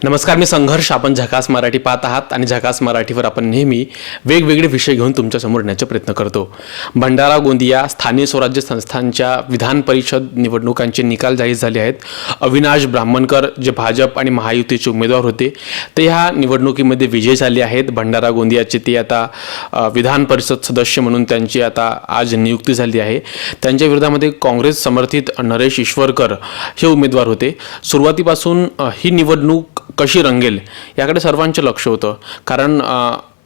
नमस्कार, मी संघर्ष. आपण झकास मराठी पाहत आहात आणि झकास मराठीवर आपण नेहमी वेगवेगळे विषय घेऊन तुमच्यासमोर येण्याचा प्रयत्न करतो. भंडारा गोंदिया स्थानिक स्वराज्य संस्थांच्या विधान परिषद निवडणुकांचे निकाल जाहीर झाले आहेत. अविनाश ब्राह्मणकर जे भाजप आणि महायुतीचे उमेदवार होते ते ह्या निवडणुकीमध्ये विजयी झाले आहेत. भंडारा गोंदियाचे ते आता विधान परिषद सदस्य म्हणून त्यांची आता आज नियुक्ती झाली आहे. त्यांच्या विरोधामध्ये काँग्रेस समर्थित नरेश ईश्वरकर हे उमेदवार होते. सुरुवातीपासून ही निवडणूक कशी रंगेल याकडे सर्वांचे लक्ष होतं. कारण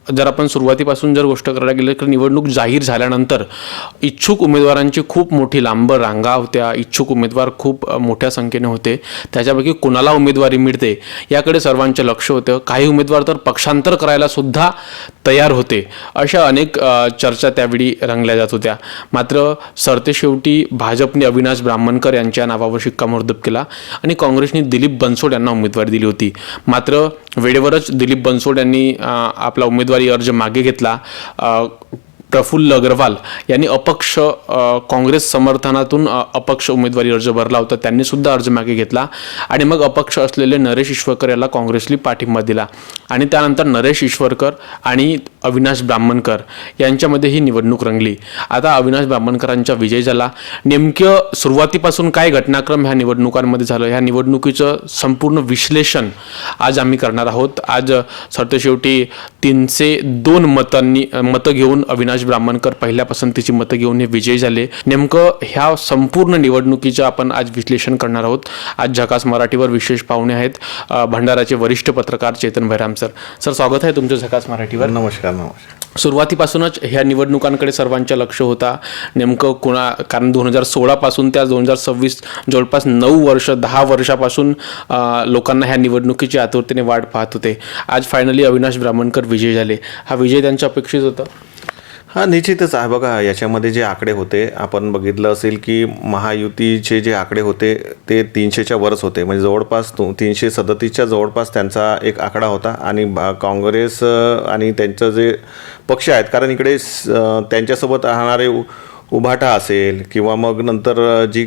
जर आपण सुरुवातीपासून जर गोष्ट करायला गेलं तर निवडणूक जाहीर झाल्यानंतर इच्छुक उमेदवारांची खूप मोठी लांब रांगा होत्या. इच्छुक उमेदवार खूप मोठ्या संख्येने होते. त्याच्यापैकी कुणाला उमेदवारी मिळते याकडे सर्वांचे लक्ष होतं. काही उमेदवार तर पक्षांतर करायला सुद्धा तयार होते. अशा अनेक चर्चा त्यावेळी रंगल्या जात होत्या. मात्र सरतेशेवटी भाजपने अविनाश ब्राह्मणकर यांच्या नावावर शिक्कामोर्तब केला आणि काँग्रेसने दिलीप बनसोड यांना उमेदवारी दिली होती. मात्र वेळेवरच दिलीप बनसोड यांनी आपला उमेदवारी अर्ज मागे घेतला. प्रफुल्ल अग्रवाल यांनी अपक्ष काँग्रेस समर्थनातून अपक्ष उमेदवारी अर्ज भरला होता. त्यांनी सुद्धा अर्ज मागे घेतला आणि मग अपक्ष असलेले नरेश ईश्वरकर याला काँग्रेसने पाठिंबा दिला आणि त्यानंतर नरेश ईश्वरकर आणि अविनाश ब्राह्मणकर यांच्यामध्ये ही निवडणूक रंगली. आता अविनाश ब्राह्मणकरांचा विजय झाला. नेमकं सुरुवातीपासून काय घटनाक्रम ह्या निवडणुकांमध्ये झालं, ह्या निवडणुकीचं संपूर्ण विश्लेषण आज आम्ही करणार आहोत. आज सरतेशेवटी 302 मतं घेऊन अविनाश ब्राह्मणकर पहिल्या पसंतीची मतं घेऊन हे विजयी झाले. नेमकं ह्या संपूर्ण निवडणुकीचं आपण आज विश्लेषण करणार आहोत. आज झकास मराठीवर विशेष पाहुणे आहेत भंडाराचे वरिष्ठ पत्रकार चेतन भैराम सर. सर, स्वागत आहे तुमचं झकास मराठीवर. नमस्कार. सुरुवातीपासूनच ह्या निवडणुकांकडे सर्वांच्या लक्ष होता. नेमकं कारण 2016 पासून त्या 2026 जवळपास 9 वर्ष 10 वर्षापासून लोकांना ह्या निवडणुकीची आतुरतेने वाट पाहत होते. आज फायनली अविनाश ब्राह्मणकर विजयी झाले. हा विजय त्यांच्या अपेक्षित होता? हा, निश्चितच आहे. बघा, याच्यामध्ये जे आकडे होते आपण बघितलं असेल की महायुतीचे जे आकडे होते ते 300च्या वरच होते. म्हणजे जवळपास 337च्या जवळपास त्यांचा एक आकडा होता. आणि काँग्रेस आणि त्यांचं जे पक्ष आहेत, कारण इकडे त्यांच्यासोबत राहणारे उभाटा असेल किंवा मग नंतर जी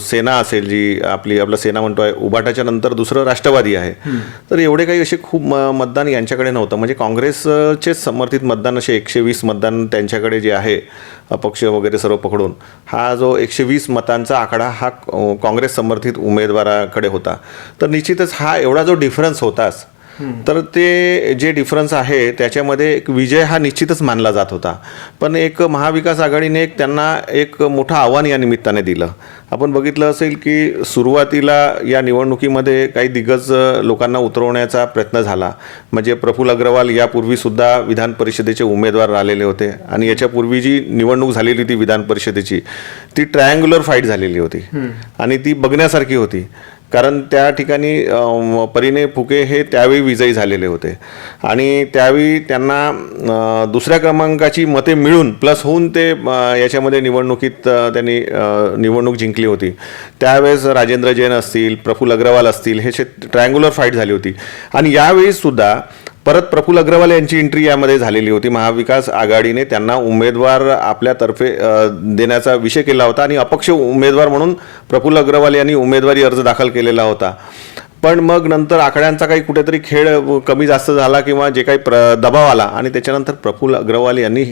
सेना असेल, जी आपला सेना म्हणतो आहे, उभाटाच्या नंतर दुसरं राष्ट्रवादी आहे. तर एवढे काही असे खूप मतदान यांच्याकडे नव्हतं. म्हणजे काँग्रेसचे समर्थित मतदान असे 120 मतदान त्यांच्याकडे जे आहे, अपक्ष वगैरे सर्व पकडून हा जो 120 मतांचा आकडा हा काँग्रेस समर्थित उमेदवाराकडे होता. तर निश्चितच हा एवढा जो डिफरन्स होताच, तर ते जे डिफरन्स आहे त्याच्यामध्ये एक विजय हा निश्चितच मानला जात होता. पण एक महाविकास आघाडीने त्यांना एक मोठं आव्हान या निमित्ताने दिलं. आपण बघितलं असेल की सुरुवातीला या निवडणुकीमध्ये काही दिग्गज लोकांना उतरवण्याचा प्रयत्न झाला. म्हणजे प्रफुल्ल अग्रवाल यापूर्वीसुद्धा विधान परिषदेचे उमेदवार राहिलेले होते आणि याच्यापूर्वी जी निवडणूक झालेली होती विधान परिषदेची ती ट्रायंग्युलर फाईट झालेली होती आणि ती बघण्यासारखी होती. कारण त्या ठिकाणी परिणय फुके हे त्यावेळी विजयी झालेले होते आणि त्यावेळी त्यांना दुसऱ्या क्रमांकाची मते मिळून प्लस होऊन ते याच्यामध्ये निवडणुकीत त्यांनी निवडणूक जिंकली होती. त्यावेळेस राजेंद्र जैन असतील, प्रफुल्ल अग्रवाल असतील, हे ट्रायंग्युलर फाईट झाली होती. आणि यावेळीसुद्धा परत प्रफुल्ल अग्रवाल यांची एंट्री यामध्ये झालेली होती. महाविकास आघाडीने त्यांना उमेदवार आपल्यातर्फे देण्याचा विषय केला होता आणि अपक्ष उमेदवार म्हणून प्रफुल्ल अग्रवाल यांनी उमेदवारी अर्ज दाखल केलेला होता. पण मग नंतर आकड्यांचा काही कुठेतरी खेळ कमी जास्त झाला किंवा जे काही दबाव आला आणि त्याच्यानंतर प्रफुल्ल अग्रवाल यांनी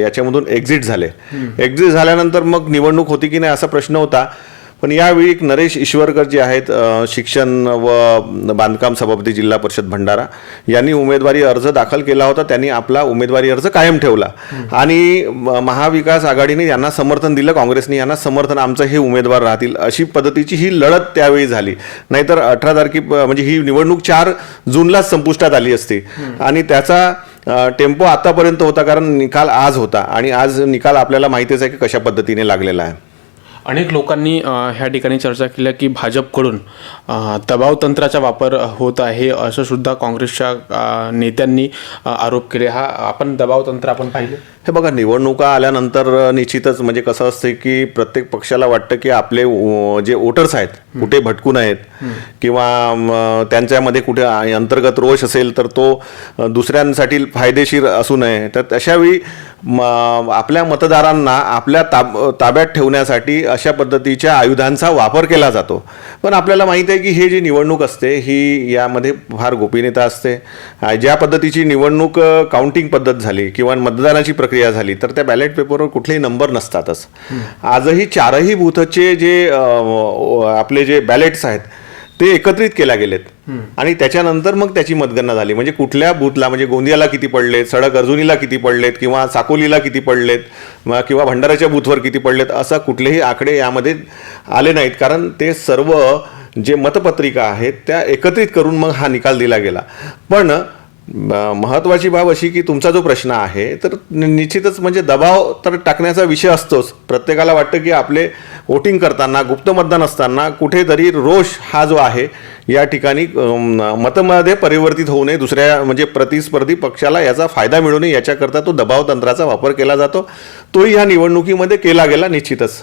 याच्यामधून एक्झिट झाले. एक्झिट झाल्यानंतर मग निवडणूक होती की नाही असा प्रश्न होता. पण यावेळी एक नरेश ईश्वरकर जे आहेत, शिक्षण व बांधकाम सभापती जिल्हा परिषद भंडारा, यांनी उमेदवारी अर्ज दाखल केला होता. त्यांनी आपला उमेदवारी अर्ज कायम ठेवला आणि महाविकास आघाडीने यांना समर्थन दिलं. काँग्रेसने यांना समर्थन, आमचं हे उमेदवार राहतील, अशी पद्धतीची ही लढत त्यावेळी झाली. नाहीतर 18 म्हणजे ही निवडणूक 4 जूनलाच संपुष्टात आली असती आणि त्याचा टेम्पो आतापर्यंत होता. कारण निकाल आज होता आणि आज निकाल आपल्याला माहितीच आहे की कशा पद्धतीने लागलेला आहे. अनेक लोकांनी ह्या ठिकाणी चर्चा केली की भाजपकडून दबाव तंत्राचा वापर होत आहे असं सुद्धा काँग्रेसच्या नेत्यांनी आरोप केले. हा आपण दबाव तंत्र आपण पाहिले? हे बघा, निवडणुका आल्यानंतर निश्चितच म्हणजे कसं असते की प्रत्येक पक्षाला वाटतं की आपले जे वोटर्स आहेत कुठे भटकून आहेत किंवा त्यांच्यामध्ये कुठे अंतर्गत रोष असेल तर तो दुसऱ्यांसाठी फायदेशीर असू नये. तर अशावेळी आपल्या मतदारांना आपल्या ताब्यात ठेवण्यासाठी अशा पद्धतीच्या आयुधांचा वापर केला जातो. पण आपल्याला माहिती आहे की हे जी निवडणूक असते ही यामध्ये फार गोपनीयता असते. ज्या पद्धतीची निवडणूक काउंटिंग पद्धत झाली किंवा मतदानाची प्रक्रिया झाली तर त्या बॅलेट पेपरवर कुठलेही नंबर नसतातच. आजही चारही बूथचे जे आपले जे बॅलेट्स आहेत ते एकत्रित केल्या गेलेत आणि त्याच्यानंतर मग त्याची मतगणना झाली. म्हणजे कुठल्या बूथला, म्हणजे गोंदियाला किती पडलेत, सडक अर्जुनीला किती पडलेत किंवा साकोलीला किती पडलेत किंवा भंडाराच्या बूथवर किती पडलेत असं कुठलेही आकडे यामध्ये आले नाहीत. कारण ते सर्व जे मतपत्रिका आहेत त्या एकत्रित करून मग हा निकाल दिला गेला. पण महत्त्वाची बाब अशी की तुमचा जो प्रश्न आहे तर निश्चितच म्हणजे दबाव तर टाकण्याचा विषय असतोच. प्रत्येकाला वाटतं की आपले वोटिंग करताना, गुप्त मतदान असताना कुठेतरी रोष हा जो आहे या ठिकाणी मतमध्ये परिवर्तित होऊ नये, दुसऱ्या म्हणजे प्रतिस्पर्धी पक्षाला याचा फायदा मिळू नये याच्याकरता तो दबाव तंत्राचा वापर केला जातो. तोही ह्या निवडणुकीमध्ये केला गेला निश्चितच.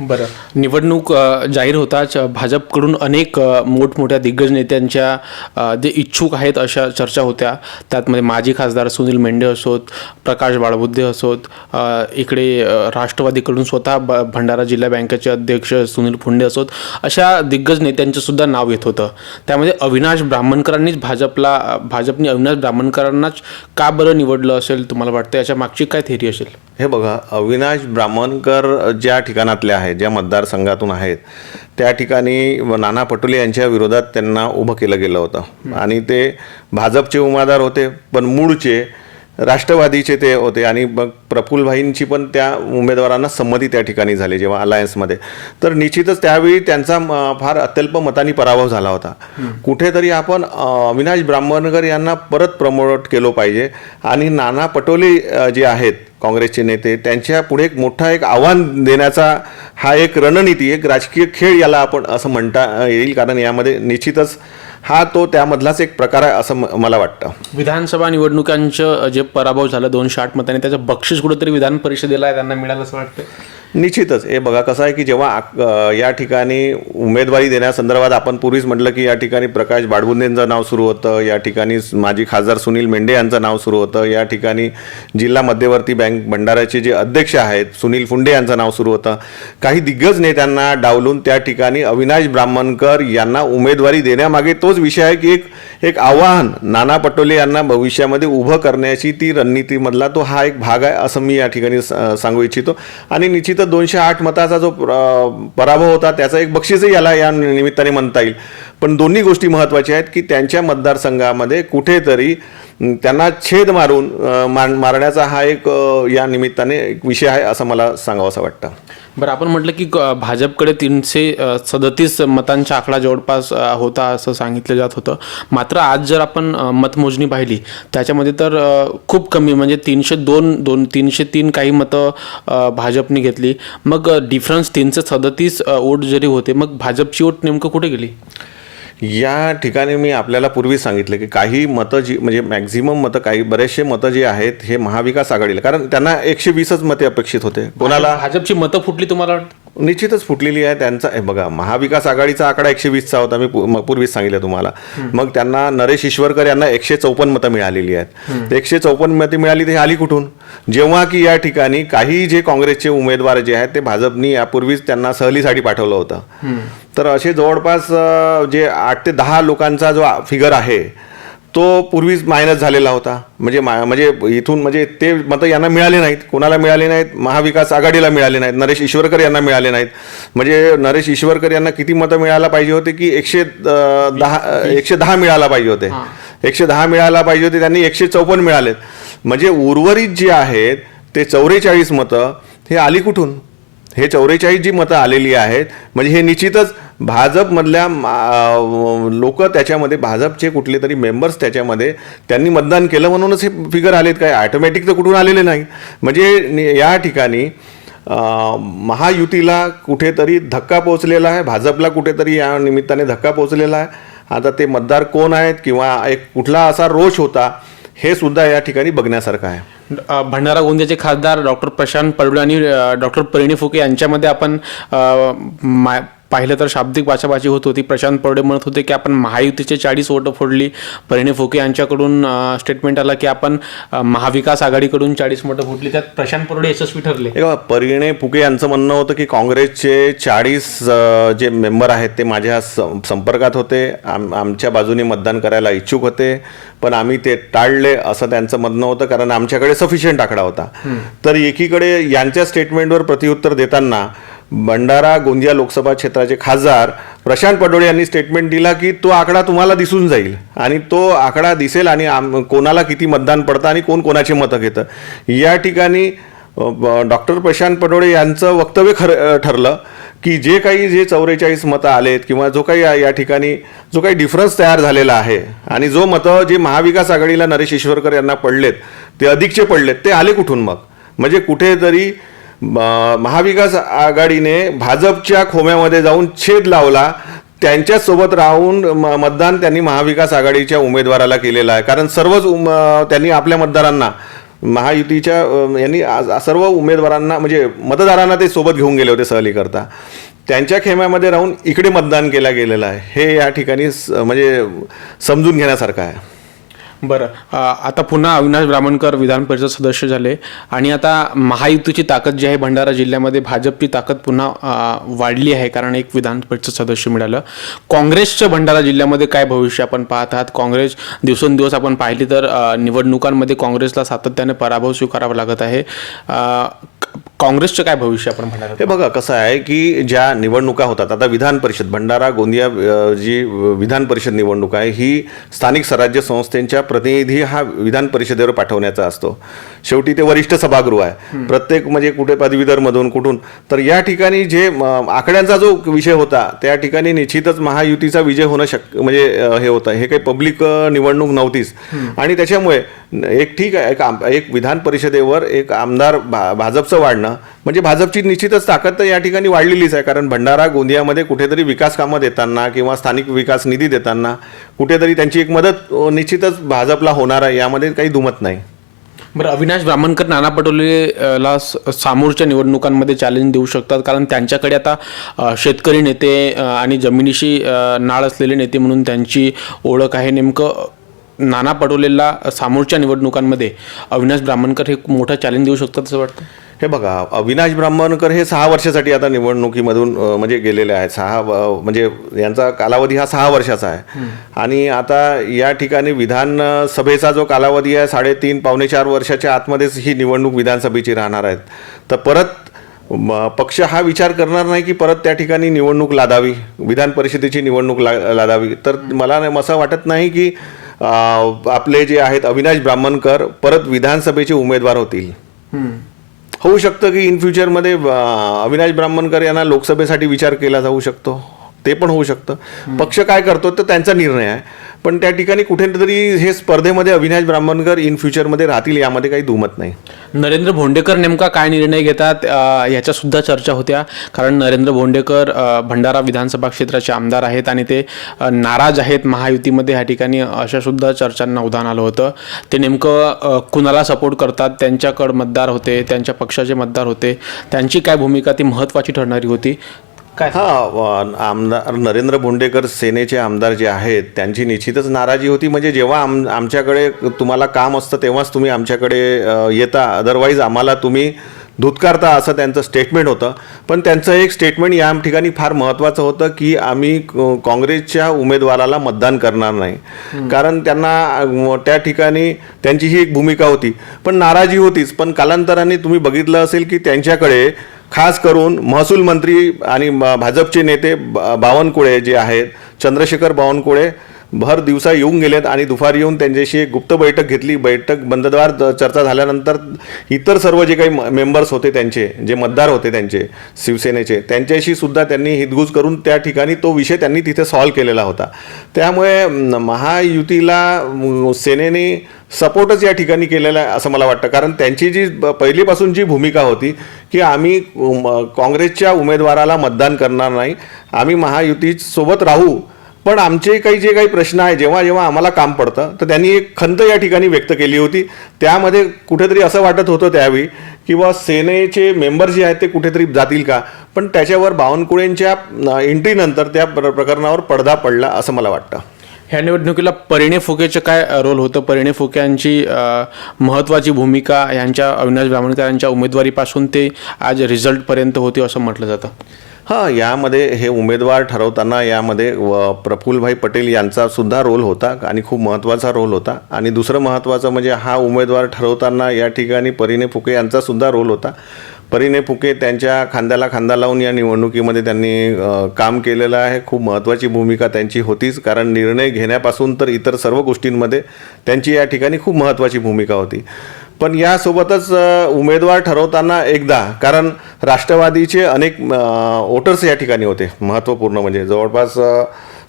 बरं, निवडणूक जाहीर होताच भाजपकडून अनेक मोठमोठ्या दिग्गज नेत्यांच्या जे इच्छुक आहेत अशा चर्चा होत्या. त्यातमध्ये माजी खासदार सुनील मेंढे असोत, प्रकाश बाळबुद्धे असोत, इकडे राष्ट्रवादीकडून स्वतः भंडारा जिल्हा बँकेचे अध्यक्ष सुनील फुंडे असोत, अशा दिग्गज नेत्यांचं सुद्धा नाव येत होतं. त्यामध्ये अविनाश ब्राह्मणकरांनीच भाजपने अविनाश ब्राह्मणकरांनाच का बरं निवडलं असेल तुम्हाला वाटतं? याच्या मागची काय थेरी असेल? हे बघा, अविनाश ब्राह्मणकर ज्या ठिकाणातले आहेत, ज्या मतदारसंघातून आहेत त्या ठिकाणी नाना पटोले यांच्या विरोधात त्यांना उभं केलं गेलं होतं आणि ते भाजपचे उमेदवार होते पण मूळचे राष्ट्रवादीचे ते होते आणि मग प्रफुल्लभाईंची पण त्या उमेदवारांना संमती त्या ठिकाणी झाली जेव्हा अलायन्समध्ये. तर निश्चितच त्यावेळी त्यांचा फार अत्यल्प मतांनी पराभव झाला होता. कुठेतरी आपण अविनाश ब्राह्मणकर यांना परत प्रमोट केलं पाहिजे आणि नाना पटोले जे आहेत काँग्रेसचे नेते त्यांच्या पुढे एक मोठा एक आव्हान देण्याचा हा एक रणनीती, एक राजकीय खेळ याला आपण असं म्हणता येईल. कारण यामध्ये निश्चितच हा तो त्यामधलाच एक प्रकार आहे असं मला वाटतं. विधानसभा निवडणुकांचं जे पराभव झाला 208 मतांनी, त्याचं बक्षीस कुठेतरी विधान परिषदेला त्यांना मिळालं असं वाटतं? निश्चितच. हे बघा कसं आहे की जेव्हा या ठिकाणी उमेदवारी देण्यासंदर्भात आपण पूर्वीच म्हटलं की या ठिकाणी प्रकाश बाळबुद्धेंचं नाव सुरू होतं, या ठिकाणी माजी खासदार सुनील मेंढे यांचं नाव सुरू होतं, या ठिकाणी जिल्हा मध्यवर्ती बँक भंडाऱ्याचे जे अध्यक्ष आहेत सुनील फुंडे यांचं नाव सुरू होतं. काही दिग्गज नेत्यांना डावलून त्या ठिकाणी अविनाश ब्राह्मणकर यांना उमेदवारी देण्यामागे तोच विषय आहे की एक आव्हान नाना पटोले यांना भविष्यामध्ये उभं करण्याची ती रणनीतीमधला तो हा एक भाग आहे असं मी या ठिकाणी सांगू इच्छितो. आणि निश्चितच 208 मताचा जो पराभव होता त्याचा एक बक्षीसही याला या निमित्ताने म्हणता येईल. पण दोन्ही गोष्टी महत्त्वाच्या आहेत की त्यांच्या मतदारसंघामध्ये कुठेतरी त्यांना छेद मारून मारण्याचा हा एक या निमित्ताने एक विषय आहे असं मला सांगावंसं वाटतं. बरं, आपण म्हटलं की भाजपकडे 337 मतांचा आकडा जवळपास होता असं सांगितलं जात होतं. मात्र आज जर आपण मतमोजणी पाहिली त्याच्यामध्ये तर खूप कमी, म्हणजे 303 काही मतं भाजपने घेतली. मग डिफरन्स 337 वोट जरी होते, मग भाजपची वोट नेमकं कुठे गेली? या ठिकाणी मी आपल्याला पूर्वी सांगितलं की काही मतं जी म्हणजे मॅक्झिमम मतं, काही बरेचसे मतं जे आहेत हे महाविकास आघाडीला, कारण त्यांना 120च मते अपेक्षित होते. कोणाला भाजपची मतं फुटली तुम्हाला वाटतं? निश्चितच फुटलेली आहे. त्यांचा हे बघा, महाविकास आघाडीचा आकडा 120चा होता, मी पूर्वीच सांगितलं तुम्हाला. मग त्यांना नरेश ईश्वरकर यांना 154 मतं मिळालेली आहेत. 154 मतं मिळाली ते आली कुठून? जेव्हा की या ठिकाणी काही जे काँग्रेसचे उमेदवार जे आहेत ते भाजपनी यापूर्वीच त्यांना सहलीसाठी पाठवलं होतं. तर असे जवळपास जे 8 ते 10 लोकांचा जो फिगर आहे तो पूर्वीच मायनस झालेला होता. म्हणजे इथून म्हणजे ते मतं यांना मिळाले नाहीत. कोणाला मिळाले नाहीत? महाविकास आघाडीला मिळाले नाहीत. नरेश ईश्वरकर यांना मिळाले नाहीत. म्हणजे नरेश ईश्वरकर यांना किती मतं मिळायला पाहिजे होते की 110 मिळायला पाहिजे होते. 110 मिळायला पाहिजे होते, त्यांनी 154 मिळालेत. म्हणजे उर्वरित जे आहेत ते 44 मतं हे आली कुठून? हे 44 जी मतं आलेली आहेत म्हणजे हे निश्चितच भाजपमधल्या लोक त्याच्यामध्ये, भाजपचे कुठले तरी मेंबर्स त्याच्यामध्ये त्यांनी मतदान केलं म्हणूनच हे फिगर आलेत. काय ऑटोमॅटिक तर कुठून आलेले नाही. म्हणजे या ठिकाणी महायुतीला कुठेतरी धक्का पोचलेला आहे, भाजपला कुठेतरी या निमित्ताने धक्का पोचलेला आहे. आता ते मतदार कोण आहेत किंवा एक कुठला असा रोष होता हे सुद्धा या ठिकाणी बघण्यासारखं आहे. भंडारा गोंदियाचे खासदार डॉक्टर प्रशांत पडोळे आणि डॉक्टर परिणी फुके यांच्यामध्ये आपण पाहिलं तर शाब्दिक बाचाबाची होत होती. प्रशांत परोडे म्हणत होते की आपण महायुतीचे 40 वोटं फोडली. परिणय फुके यांच्याकडून स्टेटमेंट आला की आपण महाविकास आघाडीकडून 40 मतं फोडली. त्यात प्रशांत परोडे यशस्वी ठरले. परिणय फुके यांचं म्हणणं होतं की काँग्रेसचे 40 जे मेंबर आहेत ते माझ्या संपर्कात होते, आमच्या बाजूने मतदान करायला इच्छुक होते, पण आम्ही ते टाळले असं त्यांचं म्हणणं होतं, कारण आमच्याकडे सफिशियंट आकडा होता. तर एकीकडे यांच्या स्टेटमेंटवर प्रत्युत्तर देताना भंडारा गोंदिया लोकसभा क्षेत्राचे खासदार प्रशांत पडोळे यांनी स्टेटमेंट दिला की तो आकडा तुम्हाला दिसून जाईल आणि तो आकडा दिसेल आणि कोणाला किती मतदान पडतं आणि कोण कोणाची मतं घेतं. या ठिकाणी डॉक्टर प्रशांत पडोळे यांचं वक्तव्य ठरलं की जे 44 मतं आलेत किंवा जो काही या ठिकाणी जो काही डिफरन्स तयार झालेला आहे आणि जो मतं जे महाविकास आघाडीला नरेश ईश्वरकर यांना पडलेत ते अधिकचे पडलेत ते आले कुठून मग. म्हणजे कुठेतरी महाविकास आघाडीने भाजपच्या खोम्यामध्ये जाऊन छेद लावला, त्यांच्यासोबत राहून मतदान त्यांनी महाविकास आघाडीच्या उमेदवाराला केलेलं आहे. कारण सर्वच त्यांनी आपल्या मतदारांना महायुतीच्या यांनी सर्व उमेदवारांना म्हणजे मतदारांना ते सोबत घेऊन गेले होते सहली करता, त्यांच्या खेम्यामध्ये राहून इकडे मतदान गेलेलं आहे. हे या ठिकाणी म्हणजे समजून घेण्यासारखं आहे. बरं, आता पुन्हा अविनाश ब्राह्मणकर विधान परिषद सदस्य झाले आणि आता महायुतीची ताकद जी आहे भंडारा जिल्ह्यामध्ये भाजपची ताकद पुन्हा वाढली आहे, कारण एक विधान परिषद सदस्य मिळालं. काँग्रेसचं भंडारा जिल्ह्यामध्ये काय भविष्य आपण पाहत आहात? काँग्रेस दिवसेंदिवस आपण पाहिली तर निवडणुकांमध्ये काँग्रेसला सातत्याने पराभव स्वीकारावा लागत आहे. काँग्रेसचं काय भविष्य आपण भंडारा? हे बघा कसं आहे की ज्या निवडणुका होतात आता विधान परिषद भंडारा गोंदिया जी विधान परिषद निवडणूक आहे ही स्थानिक स्वराज्य संस्थेच्या प्रतिनिधी हा विधान परिषदेवर पाठवण्याचा असतो. शेवटी ते वरिष्ठ सभागृह आहे, प्रत्येक म्हणजे कुठे पदवीधरमधून कुठून. तर या ठिकाणी जे आकड्यांचा जो विषय होता त्या ठिकाणी निश्चितच महायुतीचा विजय होणं म्हणजे हे होतं. हे काही पब्लिक निवडणूक नव्हतीच आणि त्याच्यामुळे एक ठीक आहे एक विधान परिषदेवर एक आमदार भाजपचं वाढणं म्हणजे भाजपची निश्चितच ताकद तर या ठिकाणी वाढलेलीच आहे. कारण भंडारा गोंदियामध्ये कुठेतरी विकास कामं देताना किंवा स्थानिक विकास निधी देताना कुठेतरी त्यांची एक मदत निश्चितच भाजपला होणार आहे, यामध्ये काही दुमत नाही. बरं, अविनाश ब्राह्मणकर नाना पटोलेला समोरच्या निवडणुकांमध्ये चॅलेंज देऊ शकतात, कारण त्यांच्याकडे आता शेतकरी नेते आणि जमिनीशी नाळ असलेले नेते म्हणून त्यांची ओळख आहे. नेमकं नाना पटोलेला समोरच्या निवडणुकांमध्ये अविनाश ब्राह्मणकर हे मोठं चॅलेंज देऊ शकतात असं वाटतं? हे बघा, अविनाश ब्राह्मणकर हे 6 वर्षासाठी आता निवडणुकीमधून म्हणजे गेलेले आहेत. म्हणजे यांचा कालावधी हा 6 वर्षाचा आहे आणि आता या ठिकाणी विधानसभेचा जो कालावधी आहे 3.5 पावणे 4 वर्षाच्या आतमध्येच ही निवडणूक विधानसभेची राहणार आहेत. तर परत पक्ष हा विचार करणार नाही की परत त्या ठिकाणी निवडणूक लादावी, विधान परिषदेची निवडणूक लादावी. तर मला असं वाटत नाही की आपले जे आहेत अविनाश ब्राह्मणकर परत विधानसभेचे उमेदवार होतील. होऊ शकतं की इन फ्युचरमध्ये अविनाश ब्राह्मणकर यांना लोकसभेसाठी विचार केला जाऊ शकतो, ते पण होऊ शकतं. पक्ष काय करतो तर त्यांचा निर्णय आहे, पण त्या ठिकाणी कुठेतरी हे स्पर्धेमध्ये अविनाश ब्राह्मणकर इन फ्युचरमध्ये राहतील यामध्ये काही दुमत नाही. नरेंद्र भोंडेकर नेमका काय निर्णय घेतात याच्या सुद्धा चर्चा होत्या, कारण नरेंद्र भोंडेकर भंडारा विधानसभा क्षेत्राचे आमदार आहेत आणि ते नाराज आहेत महायुतीमध्ये. ह्या ठिकाणी अशा सुद्धा चर्चांना उधाण आलं होतं. ते नेमकं कुणाला सपोर्ट करतात, त्यांच्याकडे मतदार होते, त्यांच्या पक्षाचे मतदार होते, त्यांची काय भूमिका ती महत्त्वाची ठरणारी होती. आमदार नरेंद्र भोंडेकर सेनेचे आमदार जे आहेत त्यांची निश्चितच नाराजी होती. म्हणजे जेव्हा आमच्याकडे तुम्हाला काम असतं तेव्हाच तुम्ही आमच्याकडे येता, अदरवाईज आम्हाला तुम्ही धुतकारता, असं त्यांचं स्टेटमेंट होतं. पण त्यांचं एक स्टेटमेंट या ठिकाणी फार महत्त्वाचं होतं की आम्ही काँग्रेसच्या उमेदवाराला मतदान करणार नाही, कारण त्यांना त्या ठिकाणी त्यांची ही एक भूमिका होती. पण नाराजी होतीच. पण कालांतराने तुम्ही बघितलं असेल की त्यांच्याकडे खास करून महसूल मंत्री आणि भाजपचे नेते बावनकुळे जे आहेत, चंद्रशेखर बावनकुळे भर दिवसा येऊन गेलेत आणि दुपारी येऊन त्यांच्याशी एक गुप्त बैठक घेतली. बैठक बंदद्वार चर्चा झाल्यानंतर इतर सर्व जे काही मेंबर्स होते त्यांचे, जे मतदार होते त्यांचे शिवसेनेचे, त्यांच्याशी सुद्धा त्यांनी हितगुज करून त्या ठिकाणी तो विषय त्यांनी तिथे सॉल्व्ह केलेला होता. त्यामुळे महायुतीला सेनेने सपोर्टच या ठिकाणी केलेला आहे असं मला वाटतं. कारण त्यांची जी पहिलीपासून जी भूमिका होती की आम्ही काँग्रेसच्या उमेदवाराला मतदान करणार नाही, आम्ही महायुतीसोबत राहू, पण आमचे काही जे काही प्रश्न आहे जेव्हा जेव्हा आम्हाला काम पडतं तर त्यांनी एक खंत या ठिकाणी व्यक्त केली होती. त्यामध्ये कुठेतरी असं वाटत होतं त्यावेळी की बा सेनेचे मेंबर जे आहेत ते कुठेतरी जातील का, पण त्याच्यावर बावनकुळेंच्या एंट्रीनंतर त्या प्रकरणावर पडदा पडला असं मला वाटतं. ह्या निवडणुकीला परिणय फुकेचं काय रोल होतं? परिणय फुके यांची महत्त्वाची भूमिका यांच्या अविनाश ब्राह्मणकर यांच्या उमेदवारीपासून ते आज रिझल्टपर्यंत होती असं म्हटलं जातं. हां, यामध्ये हे उमेदवार ठरवताना यामध्ये प्रफुल्लभाई पटेल यांचा सुद्धा रोल होता आणि खूप महत्त्वाचा रोल होता. आणि दुसरं महत्त्वाचं म्हणजे हा उमेदवार ठरवताना या ठिकाणी परिणय फुके यांचा सुद्धा रोल होता. परिणय फुके त्यांच्या खांद्याला खांदा लावून या निवडणुकीमध्ये त्यांनी काम केलेलं आहे. खूप महत्त्वाची भूमिका त्यांची होतीच, कारण निर्णय घेण्यापासून तर इतर सर्व गोष्टींमध्ये त्यांची या ठिकाणी खूप महत्त्वाची भूमिका होती. पण यासोबतच उमेदवार ठरवताना एकदा, कारण राष्ट्रवादीचे अनेक वोटर्स या ठिकाणी होते, महत्त्वपूर्ण म्हणजे जवळपास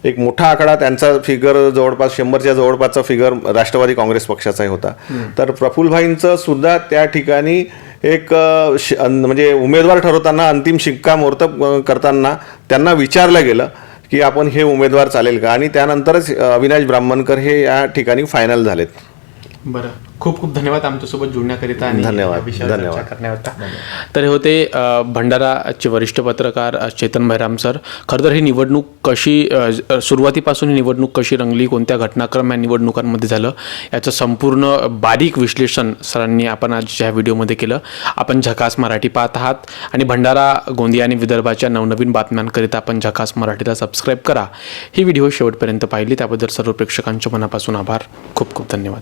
एक मोठा आकडा त्यांचा फिगर जवळपास 100च्या जवळपासचा फिगर राष्ट्रवादी काँग्रेस पक्षाचाही होता. तर प्रफुल्लभाईंचं सुद्धा त्या ठिकाणी एक म्हणजे उमेदवार ठरवताना अंतिम शिक्कामोर्तब करताना त्यांना विचारलं गेलं की आपण हे उमेदवार चालेल का, आणि त्यानंतरच अविनाश ब्राह्मणकर हे या ठिकाणी फायनल झालेत. बरं, खूप खूप धन्यवाद आमच्यासोबत जुळण्याकरिता आणि धन्यवाद. या विषयावर चर्चा धन्यवाद. करण्याकरिता. तर हे होते भंडाराचे वरिष्ठ पत्रकार चेतन भैराम सर. खरं तर ही निवडणूक कशी सुरुवातीपासून ही निवडणूक कशी रंगली, कोणत्या घटनाक्रम या निवडणुकांमध्ये झालं, याचं संपूर्ण बारीक विश्लेषण सरांनी आपण आज ह्या व्हिडिओमध्ये केलं. आपण झकास मराठी पाहत आहात आणि भंडारा, गोंदिया आणि विदर्भाच्या नवनवीन बातम्यांकरिता आपण झकास मराठीला सबस्क्राईब करा. ही व्हिडिओ शेवटपर्यंत पाहिली त्याबद्दल सर्व प्रेक्षकांच्या मनापासून आभार. खूप खूप धन्यवाद.